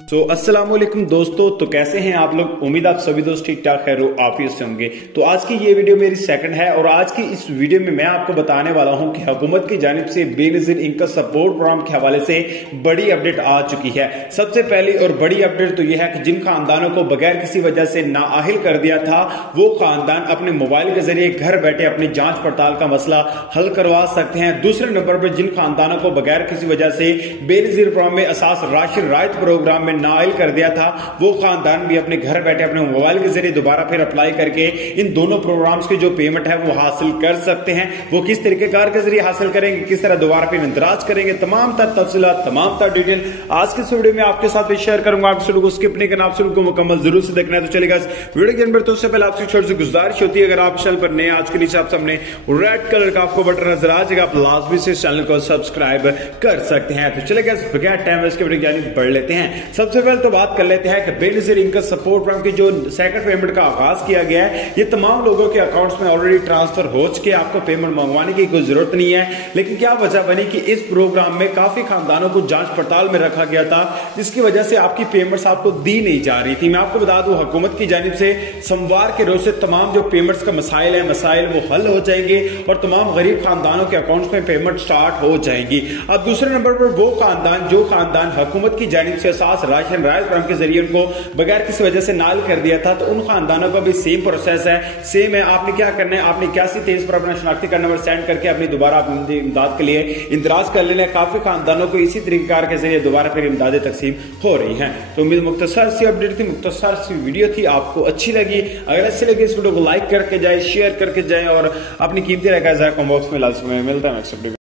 अस्सलाम वालेकुम दोस्तों। तो कैसे हैं आप लोग? उम्मीद आप सभी दोस्त ठीक ठाक खैर आफियत से होंगे। तो आज की ये वीडियो मेरी सेकंड है और आज की इस वीडियो में मैं आपको बताने वाला हूं कि हुकूमत की जानिब से बेनजीर इनकम सपोर्ट प्रोग्राम के हवाले से बड़ी अपडेट आ चुकी है। सबसे पहली और बड़ी अपडेट तो यह है कि जिन खानदानों को बगैर किसी वजह से नाअहल कर दिया था वो खानदान अपने मोबाइल के जरिए घर बैठे अपनी जांच पड़ताल का मसला हल करवा सकते हैं। दूसरे नंबर पर जिन खानदानों को बगैर किसी वजह से बेनजीर प्रोग्राम में असास राशन रायत प्रोग्राम में नाअहल कर दिया था वो खानदान भी अपने घर बैठे अपने मोबाइल के जरिए दोबारा फिर अप्लाई करके इन दोनों प्रोग्राम्स की जो पेमेंट है वो हासिल कर सकते हैं। वो किस तरीकेकार के जरिए हासिल करेंगे, किस तरह दोबारा फिर इंतराज करेंगे, तमाम तर तफसीलात तमाम तर डिटेल आज के वीडियो में आपके साथ शेयर करूंगा। आप लोगों को स्किप नहीं करना, आप लोगों को मुकम्मल जरूर से देखना है। तो चलेगा वीडियो के अंदर तो उससे पहले आपसे छोटी सी गुजारिश होती है, अगर आप चैनल पर नए आज के नीचे आप सामने रेड कलर का आपको बटन नजर आ जाएगा, आप लाजमी से चैनल को सब्सक्राइब कर सकते हैं। तो चलेगा बगैर टाइम वेस्ट के वीडियो की बढ़ लेते हैं। सबसे पहले तो बात कर लेते हैं कि बेनजीर इनकम सपोर्ट प्रोग्राम की जो सेकंड पेमेंट का आगाज किया गया है ये तमाम लोगों के अकाउंट्स में ऑलरेडी ट्रांसफर हो चुके हैं। आपको पेमेंट मंगवाने की कोई जरूरत नहीं है। लेकिन क्या वजह बनी कि इस प्रोग्राम में काफी खानदानों को जांच पड़ताल में रखा गया था जिसकी वजह से आपकी पेमेंट्स आपको दी नहीं जा रही थी। मैं आपको बता दूं हुकूमत की जानिब से सोमवार के रोज से तमाम जो पेमेंट्स का मसाइल है मसाइल वो हल हो जाएंगे और तमाम गरीब खानदानों के अकाउंट्स में पेमेंट स्टार्ट हो जाएगी। अब दूसरे नंबर पर वो खानदान जो खानदान हुकूमत की जानिब से असास राशन रायत प्रोग्राम के जरिए उनको बगैर किसी वजह से नाल कर दिया था तो उन खानदानों का भी सेम प्रोसेस है, सेम है। आपने क्या करना है, आपने 8123 पर अपना शनाख्ती कार्ड नंबर सेंड करके अपनी दोबारा अपनी इमदाद के लिए इंतराज कर लेना है। काफी खानदानों को इसी तरीकेकार के जरिए दोबारा फिर इमदादें तकसीम हो रही हैं। तो उम्मीद मुख्तसर सी अपडेट थी, मुख्तसर सी वीडियो थी, आपको अच्छी लगी। अगर अच्छी लगी इस वीडियो को लाइक करके जाए, शेयर करके जाए और अपनी कीमती राय का कमेंट बॉक्स में लाजमी मिलता है नेक्स्ट वीडियो।